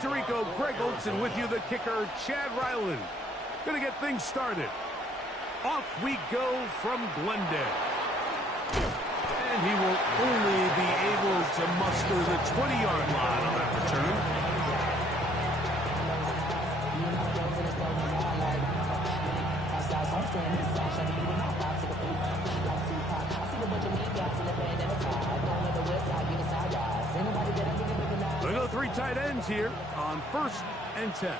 Tirico, Greg Olson with you, the kicker, Chad Ryland. Gonna get things started. Off we go from Glendale. And he will only be able to muster the 20-yard line on that return. They go 3 tight ends here on 1st and 10.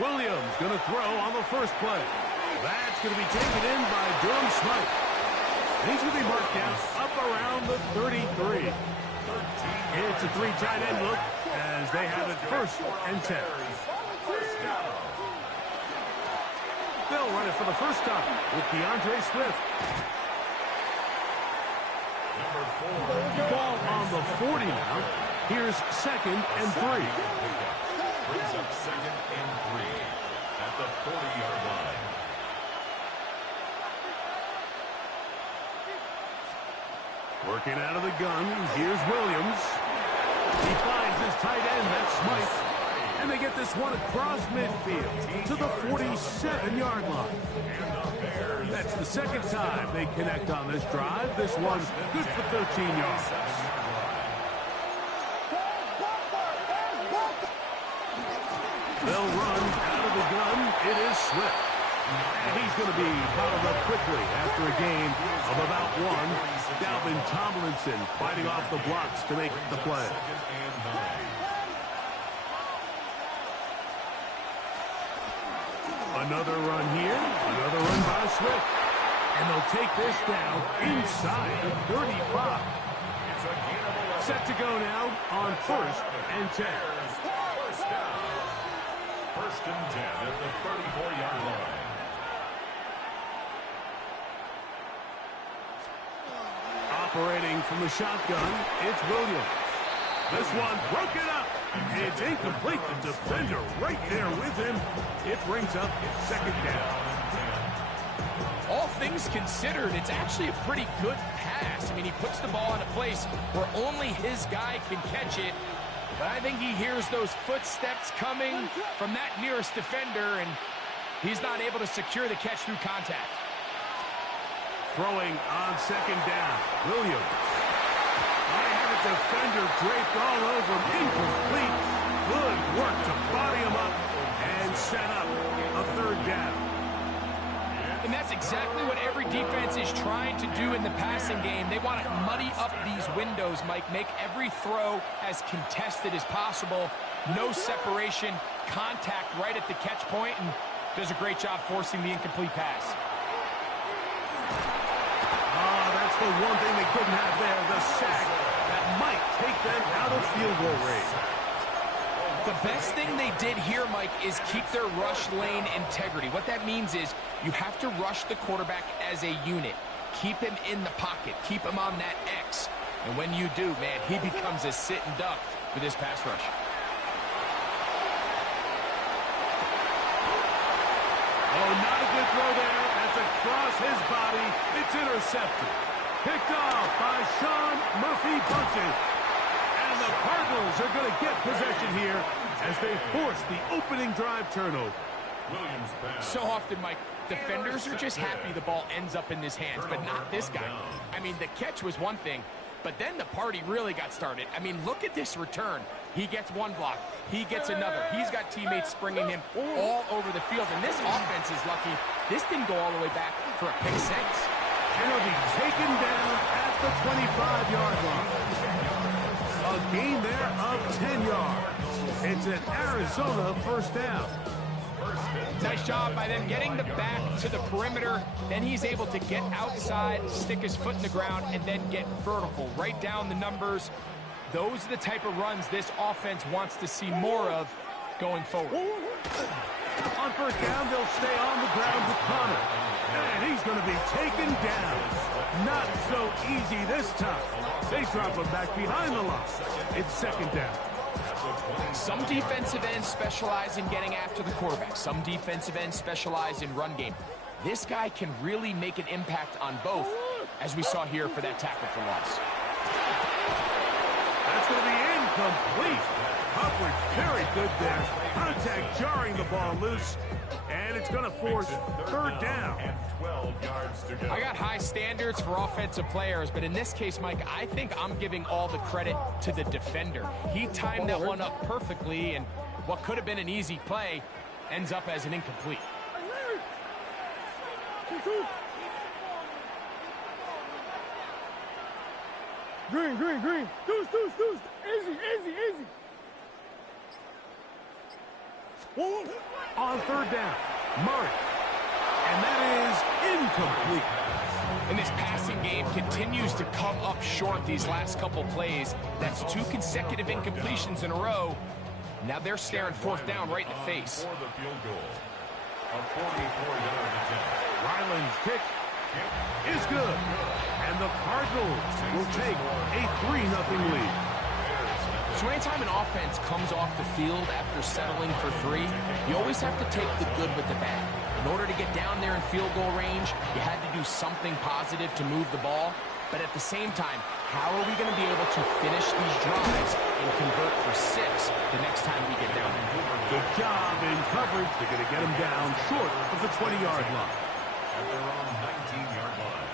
Williams going to throw on the first play. That's going to be taken in by Durham Smythe. He's going to be marked down up around the 33. It's a 3 tight end look as they have it 1st and 10. They'll run it for the first time with DeAndre Swift. Ball on the 40 now. Here's 2nd and 3. Brings up 2nd and 3 at the 40-yard line. Working out of the gun, here's Williams. He finds his tight end, that's Smythe. And they get this one across midfield to the 47-yard line. That's the 2nd time they connect on this drive. This one's good for 13 yards. They'll run out of the gun. It is Swift. And he's going to be bottled up quickly after a gain of about 1. Dalvin Tomlinson fighting off the blocks to make the play. Another run here. Another run by Swift. And they'll take this down inside the 35. Set to go now on 1st and 10. 1st and 10 at the 34-yard line. Operating from the shotgun, it's Williams. This one broken up. It's incomplete. The defender right there with him. It brings up 2nd down. All things considered, it's actually a pretty good pass. I mean, he puts the ball in a place where only his guy can catch it. But I think he hears those footsteps coming from that nearest defender, and he's not able to secure the catch through contact. Throwing on 2nd down, Williams. I have a defender draped all over him. Incomplete. Good work to body him up and set up a 3rd down. And that's exactly what every defense is trying to do in the passing game. They want to muddy up these windows, Mike, make every throw as contested as possible. No separation, contact right at the catch point, and does a great job forcing the incomplete pass. That's the one thing they couldn't have there, the sack that might take them out of field goal range. The best thing they did here, Mike, is keep their rush lane integrity. What that means is you have to rush the quarterback as a unit. Keep him in the pocket. Keep him on that X. And when you do, man, he becomes a sitting duck for this pass rush. Oh, not a good throw there. That's across his body. It's intercepted. Picked off by Sean Murphy-Bunting. And the Cardinals are going to get possession here as they force the opening drive turnover. So often, Mike, defenders are just happy the ball ends up in his hands, but not this guy. I mean, the catch was one thing, but then the party really got started. I mean, look at this return. He gets one block. He gets another. He's got teammates springing him all over the field, and this offense is lucky. This didn't go all the way back for a pick 6. And he'll be taken down at the 25-yard line. A gain there of 10 yards. It's an Arizona 1st down. Nice job by them getting the back to the perimeter. Then he's able to get outside, stick his foot in the ground, and then get vertical. Right down the numbers. Those are the type of runs this offense wants to see more of going forward. On 1st down, they'll stay on the ground with Connor. And he's going to be taken down. Not so easy this time. They drop him back behind the line. It's 2nd down. Some defensive ends specialize in getting after the quarterback. Some defensive ends specialize in run game. This guy can really make an impact on both, as we saw here for that tackle for loss. Incomplete. Coverage very good there. Contact jarring the ball loose. And it's going to force third down. And 12 yards to go. I got high standards for offensive players, but in this case, Mike, I think I'm giving all the credit to the defender. He timed that one up perfectly, and what could have been an easy play ends up as an incomplete. Green. Deuce. Easy. Whoa. On third down, Murray. And that is incomplete. And this passing game continues to come up short these last couple plays. That's 2 consecutive incompletions in a row. Now they're staring fourth down right in the face. For the field goal. A 44-yard attempt. Ryland's kick is good. And the Cardinals will take a 3-0 lead. So anytime an offense comes off the field after settling for 3, you always have to take the good with the bad. In order to get down there in field goal range, you had to do something positive to move the ball. But at the same time, how are we going to be able to finish these drives and convert for 6 the next time we get down there? Good job in coverage. They're going to get him down short of the 20-yard line. At their own 19-yard line.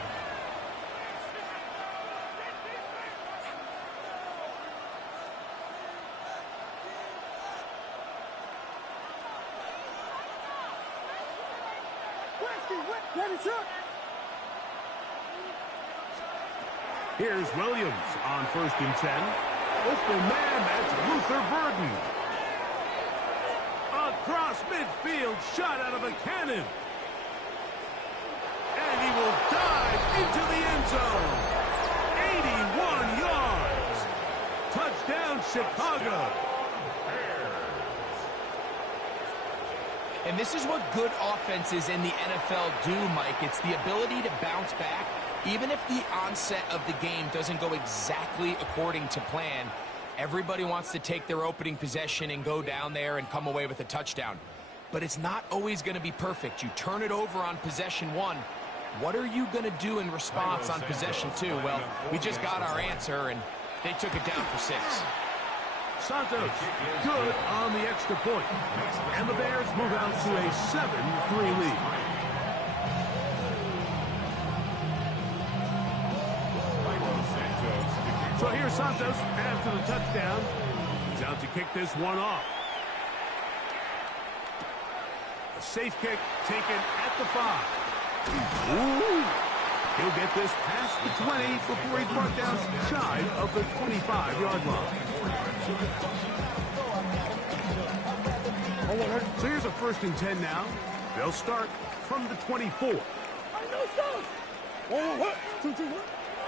Here's Williams on 1st and 10. Open man, that's Luther Burden. Across midfield, shot out of a cannon. And he will dive into the end zone. 81 yards. Touchdown, Chicago. And this is what good offenses in the NFL do, Mike. It's the ability to bounce back. Even if the onset of the game doesn't go exactly according to plan, everybody wants to take their opening possession and go down there and come away with a touchdown. But it's not always going to be perfect. You turn it over on possession 1. What are you going to do in response on possession 2? Well, we just got our answer, and they took it down for 6. Santos, good on the extra point. And the Bears move out to a 7-3 lead. So here's Santos after the touchdown. He's out to kick this one off. A safe kick taken at the 5. Ooh. He'll get this past the 20 before he's brought down shy of the 25-yard line. So here's a 1st and 10 now. They'll start from the 24.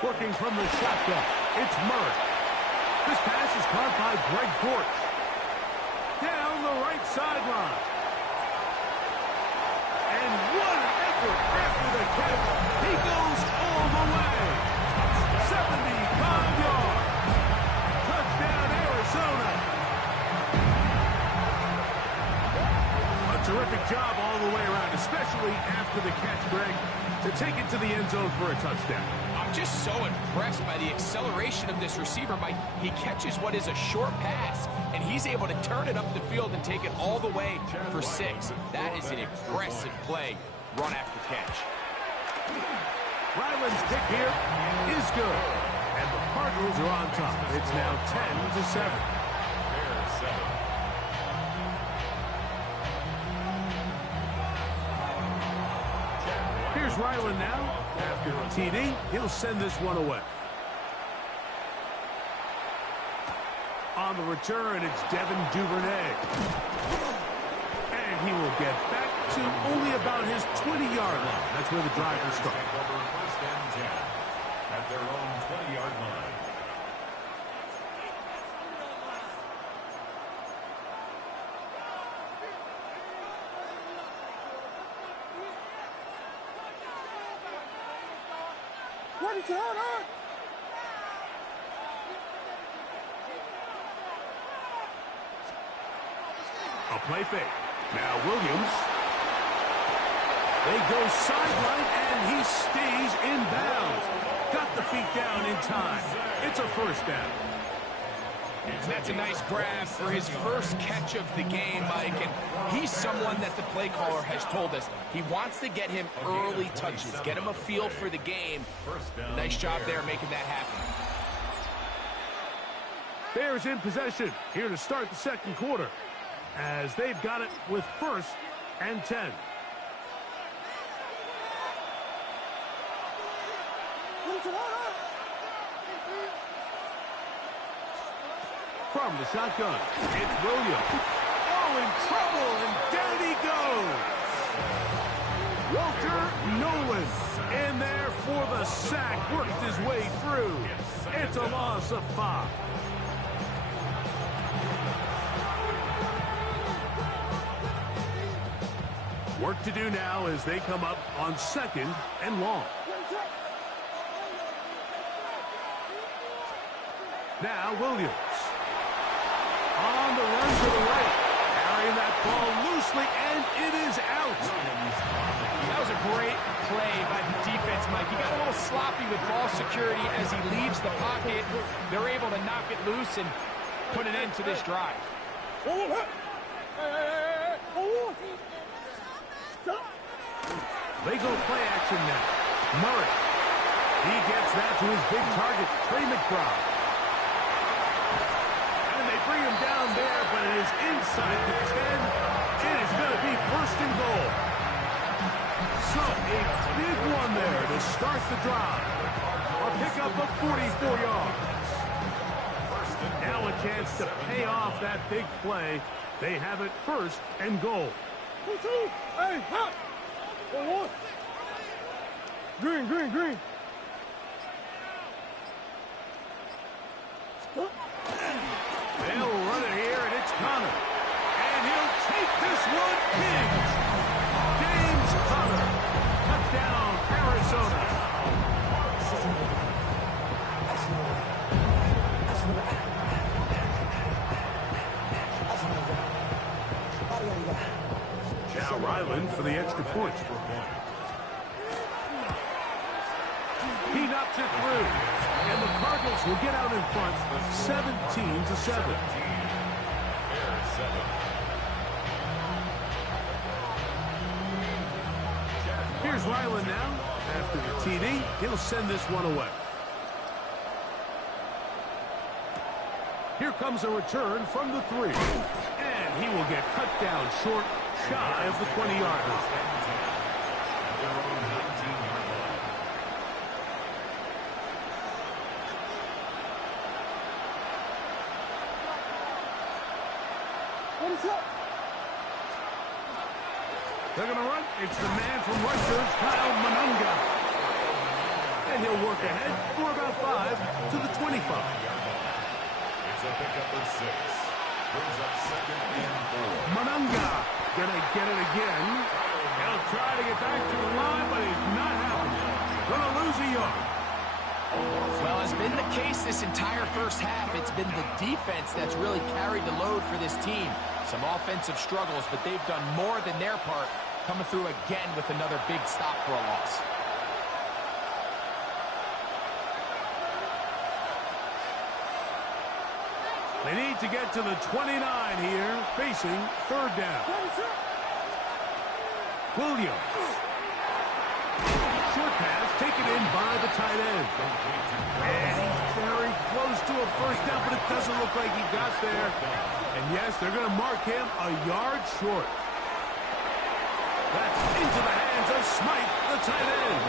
Working from the shotgun, it's Murray. This pass is caught by Greg Gorch. Down the right sideline. And what an effort after the catch. He goes all the way. 75 yards. Touchdown, Arizona. A terrific job all the way around, especially after the catch, Greg, to take it to the end zone for a touchdown. I'm just so impressed by the acceleration of this receiver, Mike. He catches what is a short pass, and he's able to turn it up the field and take it all the way for 6. That is an impressive play, run after catch. Ryland's kick here is good. And the Cardinals are on top. It's now 10-7. Bears 7. Here's Ryland now. After the TD, he'll send this one away. On the return, it's Devin Duvernay. And he will get back to only about his 20-yard line. That's where the drive will start. Over 1st and 10 at their own 20-yard line. What is going on? A play fake. Now Williams. They go sideline, and he stays in bounds. Got the feet down in time. It's a 1st down. And that's a nice grab for his first catch of the game, Mike. And he's someone that the play caller has told us he wants to get him early touches, get him a feel for the game. Nice job there making that happen. Bears in possession here to start the second quarter, as they've got it with 1st and 10. From the shotgun, it's Williams. Oh, in trouble, and down he goes. Walter Nolan in there for the sack, worked his way through. It's a loss of 5. Work to do now as they come up on 2nd and long. Now Williams. On the run to the right. Carrying that ball loosely, and it is out. That was a great play by the defense, Mike. He got a little sloppy with ball security as he leaves the pocket. They're able to knock it loose and put an end to this drive. They go play action now. Murray. He gets that to his big target, Trey McBride. And they bring him down there, but it is inside the 10. It is going to be 1st and goal. So a big one there to start the drive. A pickup of 44 yards. Now a chance to pay off that big play. They have it 1st and goal. Hey, hop! Green, green, green. They'll run it here, and it's Connor. And he'll take this one big. James Connor. Touchdown, Arizona. Now Ryland for the extra point. He knocks it through. And the Cardinals will get out in front 17-7. Here's Ryland now. After the TD, he'll send this one away. Here comes a return from the 3. And he will get cut down short, shy of the 20-yard line. They're going to run. It's the man from Rutgers, Kyle Manunga. And he'll work ahead for about 5 to the 25. It's a pickup of 6. Brings up 2nd and 4. Manunga going to get it again. He'll try to get back to the line, but it's not happening. Going to lose a yard. Well, as been the case this entire first half, it's been the defense that's really carried the load for this team. Some offensive struggles, but they've done more than their part, coming through again with another big stop for a loss. They need to get to the 29 here, facing 3rd down. Williams. Short pass taken in by the tight end. And he's very close to a 1st down, but it doesn't look like he got there. And yes, they're going to mark him a yard short. That's into the hands of Smythe, the tight end.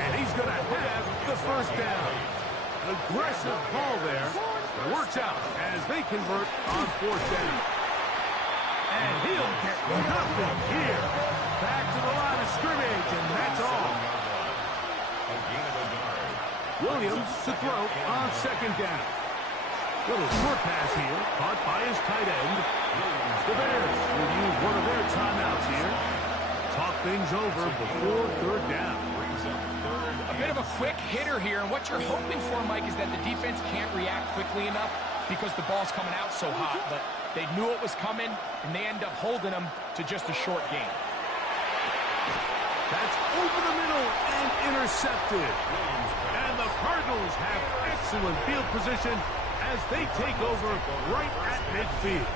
And he's going to have the 1st down. Aggressive ball there. It works out as they convert on 4th down. And he'll get nothing here. Back to the line of scrimmage, and that's all. Williams to throw on 2nd down. Little short pass here, caught by his tight end. The Bears will use one of their timeouts here. Talk things over before 3rd down. A bit of a quick hitter here, and what you're hoping for, Mike, is that the defense can't react quickly enough because the ball's coming out so hot. But they knew it was coming, and they end up holding them to just a short gain. That's over the middle and intercepted. And the Cardinals have excellent field position as they take over right at midfield.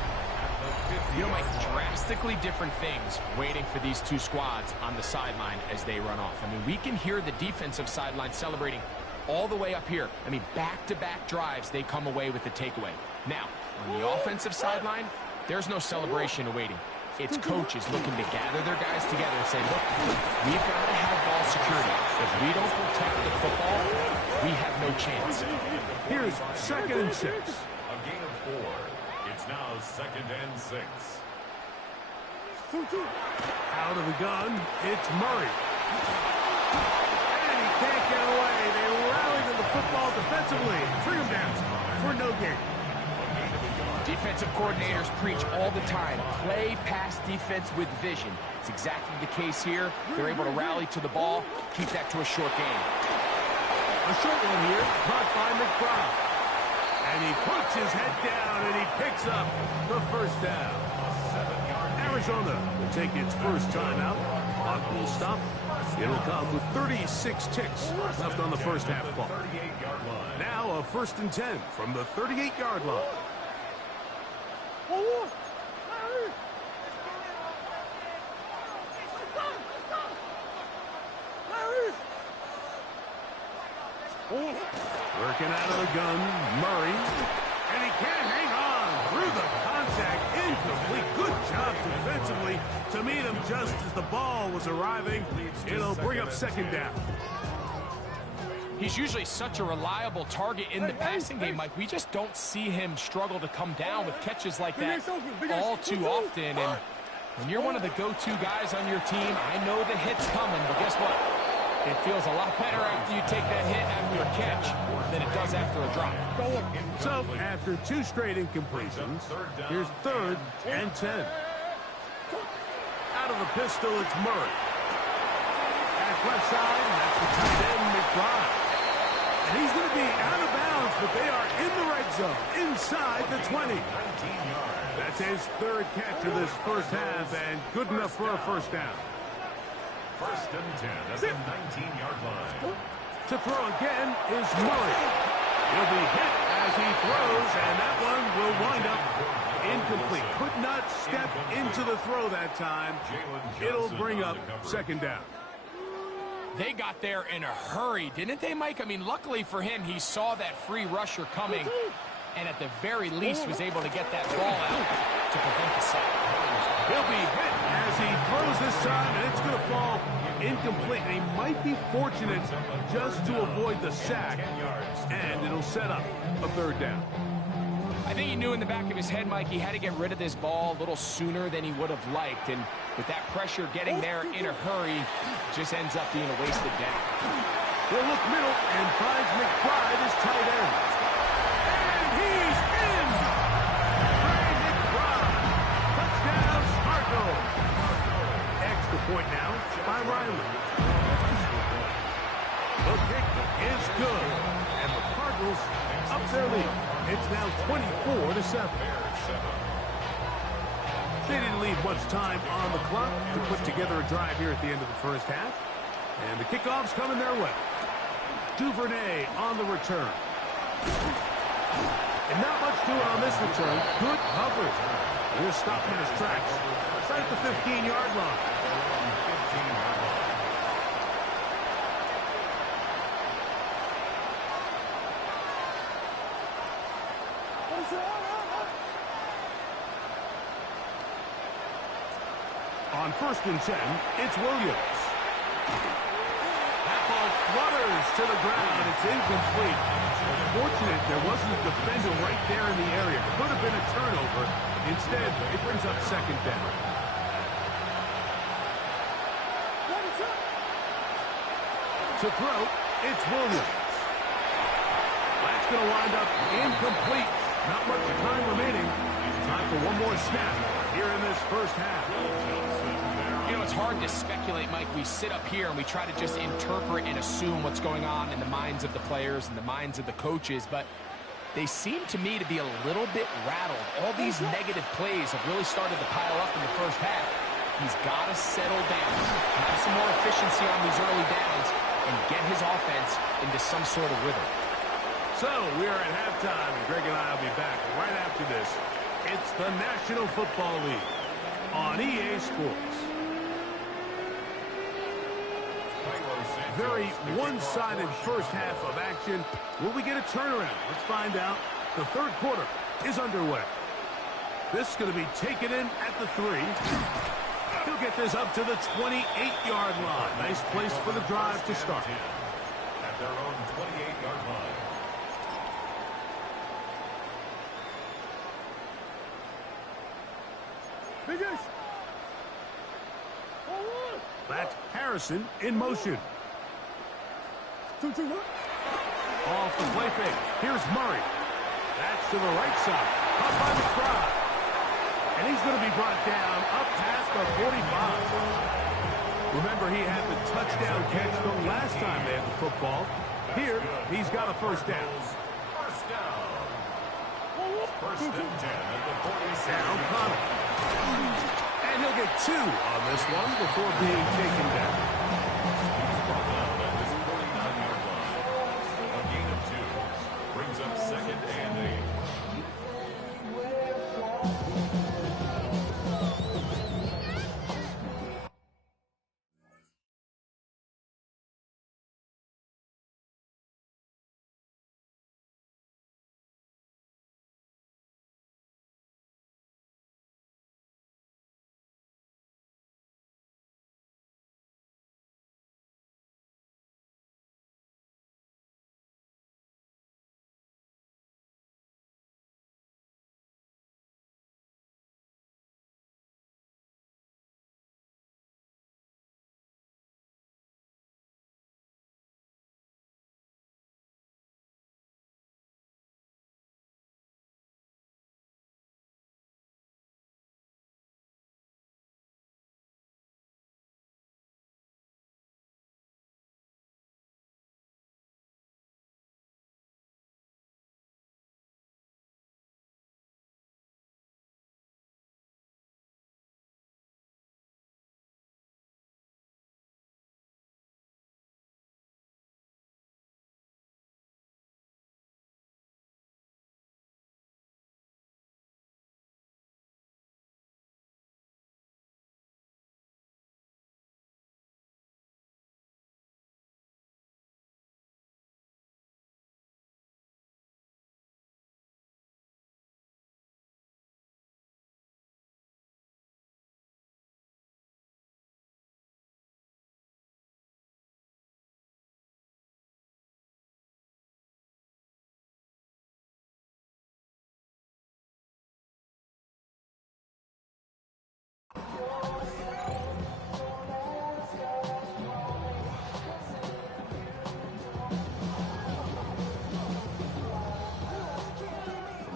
You know, Mike, drastically different things waiting for these two squads on the sideline as they run off. I mean, we can hear the defensive sideline celebrating all the way up here. I mean, back-to-back drives, they come away with the takeaway. Now, on the offensive sideline, there's no celebration awaiting. It's coaches looking to gather their guys together and say, look, we've got to have ball security. If we don't protect the football, we have no chance. Here's 2nd and 6. A gain of 4. It's now 2nd and 6. Out of the gun, it's Murray. And he can't get away. They rally to the football defensively. Bring him down for no gain. Defensive coordinators preach all the time, play pass defense with vision. It's exactly the case here. They're able to rally to the ball, keep that to a short game. A short one here, caught by McBride. And he puts his head down and he picks up the first down. Arizona will take its first timeout. Clock will stop. It'll come with 36 ticks left on the first half clock. Now a 1st and 10 from the 38-yard line. Working out of the gun, Murray. And he can't hang on through the contact. Incomplete. Good job defensively to meet him just as the ball was arriving. It'll bring up 2nd down. He's usually such a reliable target in the passing game, Mike. We just don't see him struggle to come down with catches like that all too often. And when you're one of the go-to guys on your team, I know the hit's coming, but guess what? It feels a lot better after you take that hit after a catch than it does after a drop. So, after 2 straight incompletions, here's 3rd and 10. Out of the pistol, it's Murray. At left side, that's the tight end, McBride. And he's going to be out of bounds, but they are in the red zone, inside the 20. That's his 3rd catch of this first half, and good enough for a first down. 1st and 10 at the 19-yard line. To throw again is Murray. He'll be hit as he throws, and that one will wind up incomplete. Could not step into the throw that time. It'll bring up 2nd down. They got there in a hurry, didn't they, Mike? I mean, luckily for him, he saw that free rusher coming, and at the very least was able to get that ball out to prevent the sack. He'll be hit as he throws this time, and it's going to fall incomplete. And he might be fortunate just to avoid the sack, and it'll set up a 3rd down. I think he knew in the back of his head, Mike, he had to get rid of this ball a little sooner than he would have liked. And with that pressure getting there in a hurry, just ends up being a wasted down. He'll look middle and finds McBride as tight end. And he's in! Trey McBride. Touchdown, Cardinals. Extra point now by Riley. The kick is good. And the Cardinals up their lead. It's now 24-7. They didn't leave much time on the clock to put together a drive here at the end of the first half. And the kickoff's coming their way. Duvernay on the return. And not much doing on this return. Good coverage. He'll stop in his tracks. Right at the 15-yard line. On 1st and 10, it's Williams. That ball flutters to the ground. It's incomplete. Fortunate there wasn't a defender right there in the area. Could have been a turnover. Instead, it brings up 2nd down. To throw, it's Williams. That's going to wind up incomplete. Not much time remaining. Time for one more snap here in this first half. You know, it's hard to speculate, Mike. We sit up here and we try to just interpret and assume what's going on in the minds of the players and the minds of the coaches, but they seem to me to be a little bit rattled. All these negative plays have really started to pile up in the first half. He's got to settle down, have some more efficiency on these early downs, and get his offense into some sort of rhythm. So, we are at halftime, and Greg and I will be back right after this. It's the National Football League on EA Sports. Very one-sided first half of action. Will we get a turnaround? Let's find out. The third quarter is underway. This is going to be taken in at the 3. He'll get this up to the 28-yard line. Nice place for the drive to start. At their own 28-yard line. Biggest. That's Harrison in motion. 2-2-1. Off the play fake. Here's Murray. That's to the right side. Up by the crowd. And he's going to be brought down up past the 45. Remember, he had the touchdown catch the last time they had the football. Here, he's got a first down. First down. First and 10 at the 46. Down Connor. And he'll get 2 on this one before being taken down. He's brought down at his 49-yard line. A gain of 2. Brings up second and 8.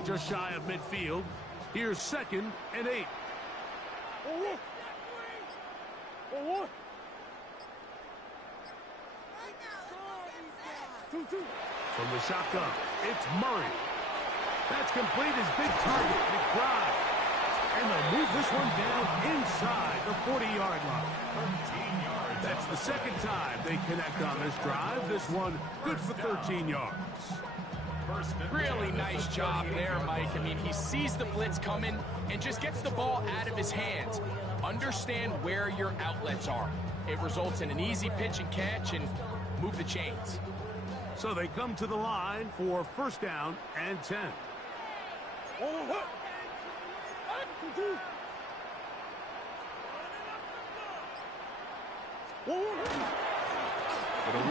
Just shy of midfield. Here's second and 8. From the shotgun, it's Murray. That's complete his big target, McBride. And they'll move this one down inside the 40-yard line. 13 yards. That's the second time they connect on this drive. This one good for 13 yards. Really nice job there, Mike. I mean, he sees the blitz coming and just gets the ball out of his hands. Understand where your outlets are. It results in an easy pitch and catch and move the chains. So they come to the line for first down and 10. It'll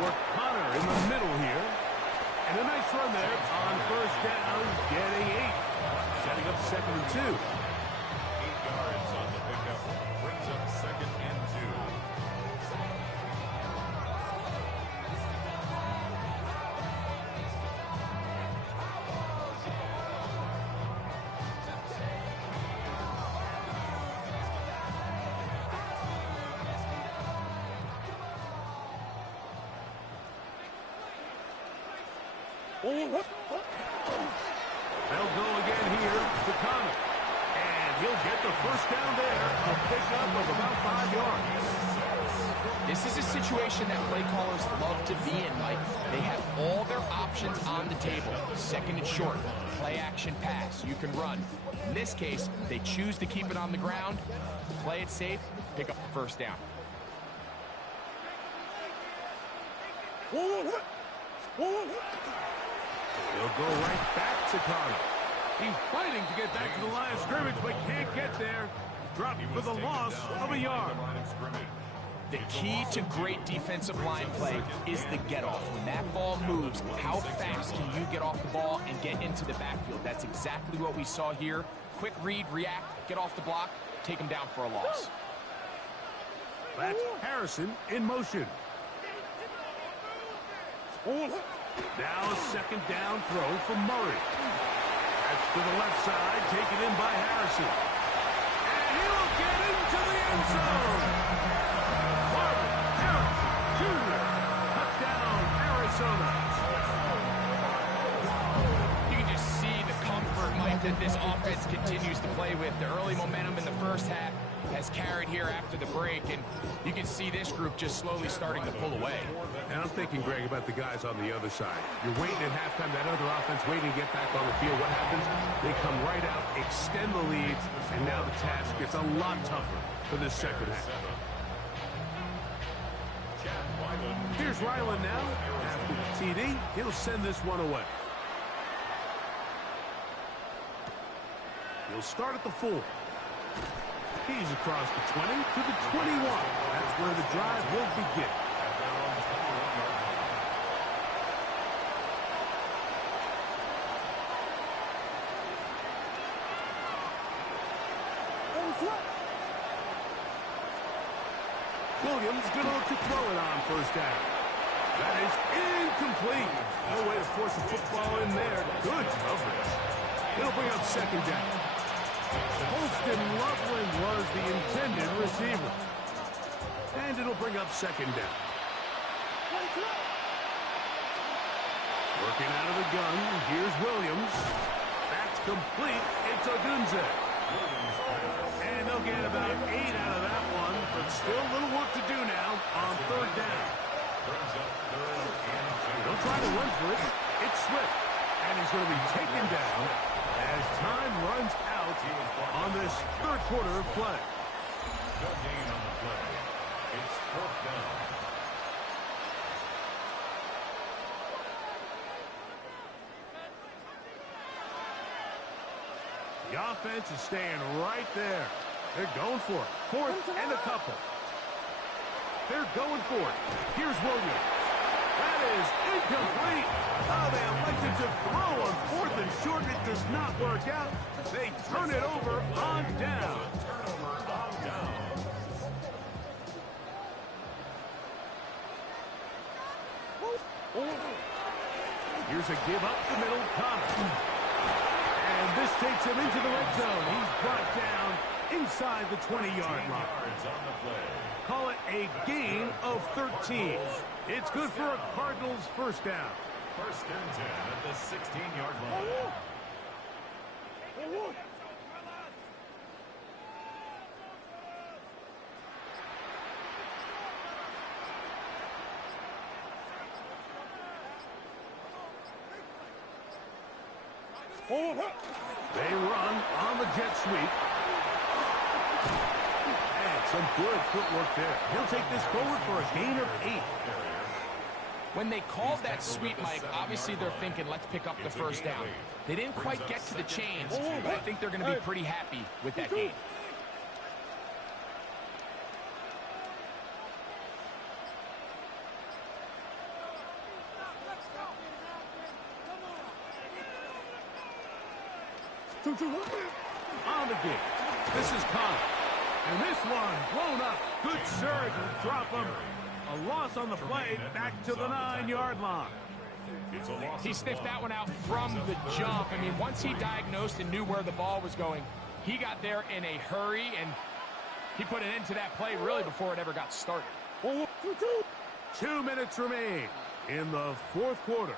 work Connor in the middle here. And a nice run there on first down, getting 8. Setting up second and 2. 8 yards on the pickup. Brings up second and 2. They'll go again here to Connor. And he'll get the first down there. A pickup of about 5 yards. This is a situation that play callers love to be in, Mike. They have all their options on the table. Second and short, play action pass, you can run. In this case, they choose to keep it on the ground, play it safe, pick up the first down. He'll go right back to Connor. He's fighting to get back to the line of scrimmage, but can't get there. Dropped for the loss of a yard. The key to great defensive line play is the get-off. When that ball moves, how fast can you get off the ball and get into the backfield? That's exactly what we saw here. Quick read, react, get off the block, take him down for a loss. That's Harrison in motion. Now a second down throw from Murray. That's to the left side, taken in by Harrison. And he'll get into the end zone. Marvin Harrison Jr. Touchdown, Arizona. You can just see the comfort, Mike, that this offense continues to play with. The early momentum in the first half has carried here after the break, and you can see this group just slowly starting to pull away. And I'm thinking, Greg, about the guys on the other side. You're waiting at halftime, that other offense waiting to get back on the field. What happens? They come right out, extend the leads, and now the task gets a lot tougher for this second half. Here's Ryland now. After the TD, he'll send this one away. He'll start at the 4. He's across the 20 to the 21. That's where the drive will begin. Williams going to look to throw it on first down. That is incomplete. No way to force a football in there. Good coverage. It'll bring up second down. Holston Loveland was the intended receiver. And it'll bring up second down. Working out of the gun. Here's Williams. That's complete. It's Odunze. And they'll get about 8 out of that one, but still a little work to do now on third down. They'll try to run for it. It's Swift. And he's going to be taken down as time runs out on this third quarter of play. No gain on the play. It's fourth down. The offense is staying right there. They're going for it. Fourth and a couple. They're going for it. Here's Williams. That is incomplete. Oh, they elected to throw on fourth and short. It does not work out. They turn it over on down. Here's a give up the middle. Connor. And this takes him into the red zone. He's brought down inside the 20-yard line. Call it a gain of 13. It's good for a Cardinals first down. First and 10 at the 16-yard line. They run on the jet sweep. And some good footwork there. He'll take this forward for a gain of 8. When they called that sweep, Mike, obviously they're thinking, let's pick up the first down. They didn't quite get to the chains, but I think they're going to be pretty happy with that gain. On the gate. This is Connor. And this one blown up. Good surge. Drop him. A loss on the play. Back to the 9-yard line. He sniffed that one out from the jump. I mean, once he diagnosed and knew where the ball was going, he got there in a hurry, and he put an end to that play really before it ever got started. 2 minutes remain in the fourth quarter.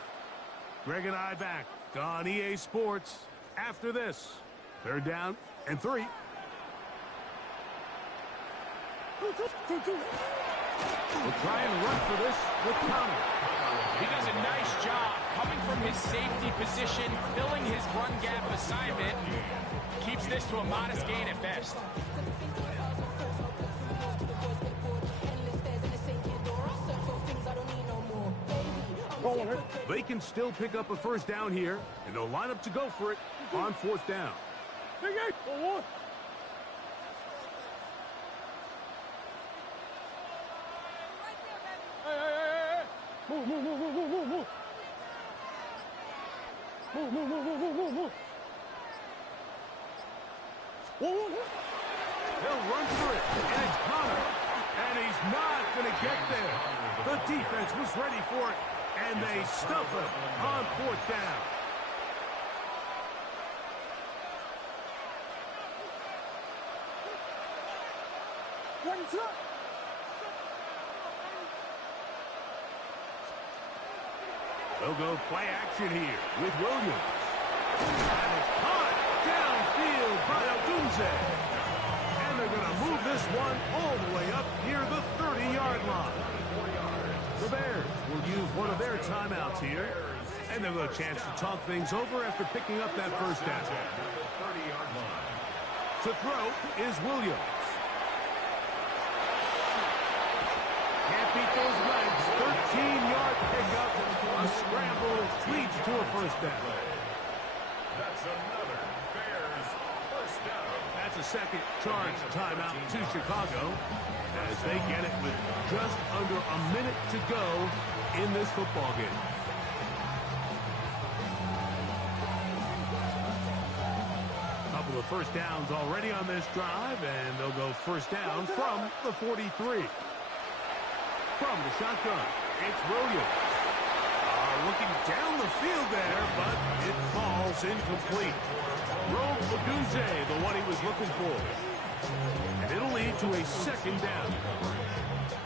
Greg and I back on EA Sports after this. Third down and 3. We'll try and run for this with Connor. He does a nice job coming from his safety position, filling his run gap assignment. Keeps this to a modest gain at best. They can still pick up a first down here, and they'll line up to go for it on fourth down. Hey, move. They'll run through it, and it's Connor. And he's not going to get there. The defense was ready for it, and they stuff him on fourth down. They'll go play action here with Williams. And it's caught downfield by Odunze. And they're going to move this one all the way up near the 30-yard line. The Bears will use one of their timeouts here. And they'll get a chance to talk things over after picking up that first down. To throw is Williams. Can't beat those legs. 13-yard pickup. A scramble leads to a first down. That's another Bears first down. That's a second charge timeout to Chicago as they get it with just under a minute to go in this football game. Couple of first downs already on this drive, and they'll go first down from the 43. From the shotgun, it's Williams. Looking down the field there, but it falls incomplete. Rome Odunze, the one he was looking for. And it'll lead to a second down.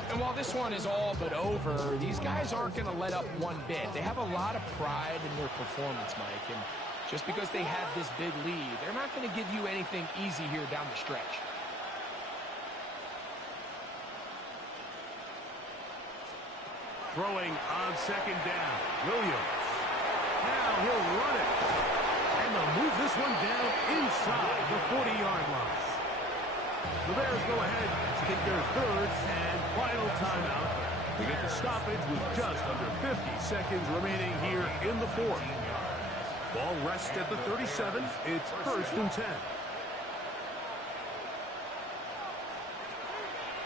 And while this one is all but over, these guys aren't going to let up one bit. They have a lot of pride in their performance, Mike. And just because they have this big lead, they're not going to give you anything easy here down the stretch. Throwing on second down, Williams. Now he'll run it. And they'll move this one down inside the 40-yard line. The Bears go ahead to take their third and final timeout. They get the stoppage with just under 50 seconds remaining here in the fourth. Ball rests at the 37. It's first and 10.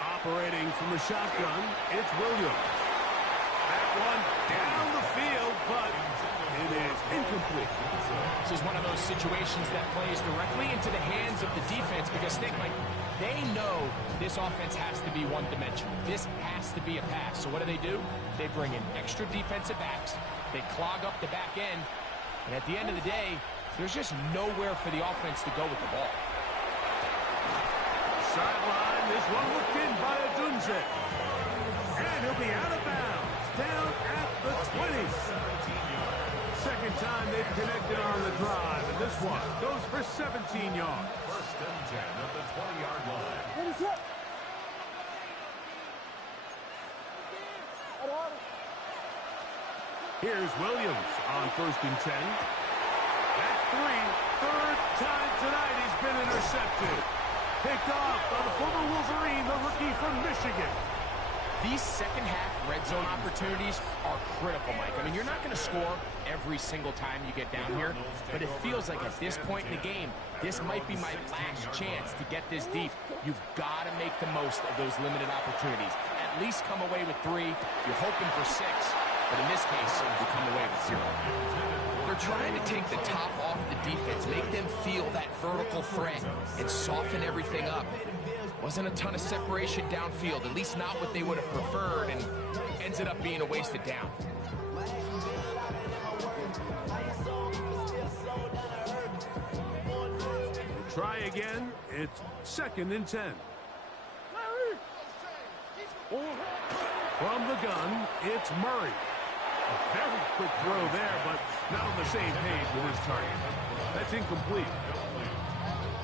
Operating from the shotgun, it's Williams. That one down the field, but it is incomplete. This is one of those situations that plays directly into the hands of the defense because they know this offense has to be one-dimensional. This has to be a pass. So what do? They bring in extra defensive backs. They clog up the back end. And at the end of the day, there's just nowhere for the offense to go with the ball. Sideline, this one looked in by Odunze. And he'll be out of bounds. Down at the 20. Second time they've connected on the drive, and this one goes for 17 yards. First and 10 at the 20-yard line. What is that? Here's Williams on first and 10. That's three. Third time tonight he's been intercepted. Picked off by the former Wolverine, the rookie from Michigan. These second-half red zone opportunities are critical, Mike. I mean, you're not going to score every single time you get down here, but it feels like at this point in the game, this might be my last chance to get this deep. You've got to make the most of those limited opportunities. At least come away with 3. You're hoping for 6, but in this case, you come away with 0. They're trying to take the top off the defense, make them feel that vertical threat, and soften everything up. Wasn't a ton of separation downfield, at least not what they would have preferred, and ended up being a wasted down. Try again. It's second and 10. From the gun, it's Murray. A very quick throw there, but not on the same page with his target. That's incomplete.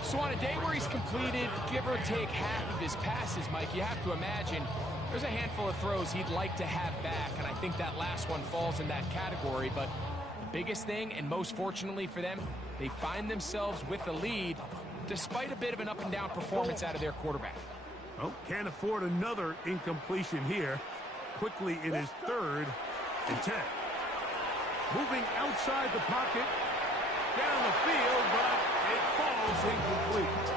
So on a day where he's completed, give or take half of his passes, Mike, you have to imagine There's a handful of throws he'd like to have back, and I think that last one falls in that category. But the biggest thing, and most fortunately for them, they find themselves with the lead despite a bit of an up-and-down performance out of their quarterback. Oh, can't afford another incompletion here. Quickly in his 3rd and 10. Moving outside the pocket, down the field, but it falls incomplete.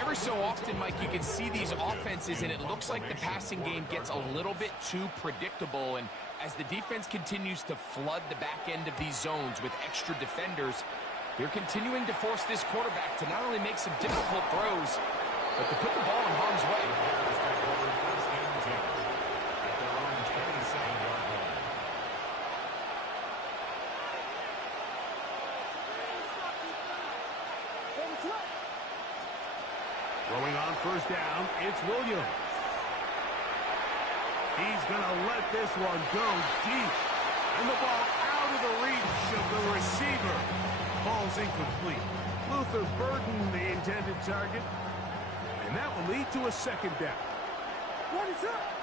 Every so often, Mike, you can see these offenses, and it looks like the passing game gets a little bit too predictable. And as the defense continues to flood the back end of these zones with extra defenders, they're continuing to force this quarterback to not only make some difficult throws, but to put the ball in harm's way. Throwing on 1st down, it's Williams. He's going to let this one go deep. And the ball out of the reach of the receiver. Falls incomplete. Luther Burden, the intended target. And that will lead to a 2nd down. What is up?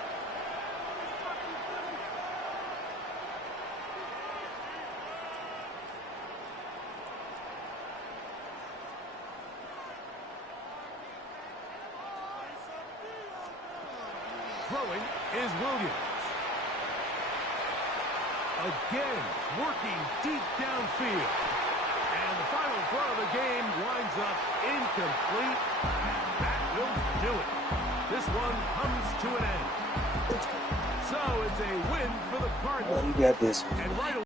Throwing is Williams. Again, working deep downfield. And the final throw of the game winds up incomplete. That will do it. This one comes to an end. So it's a win for the Cardinals. Oh, you got this. And right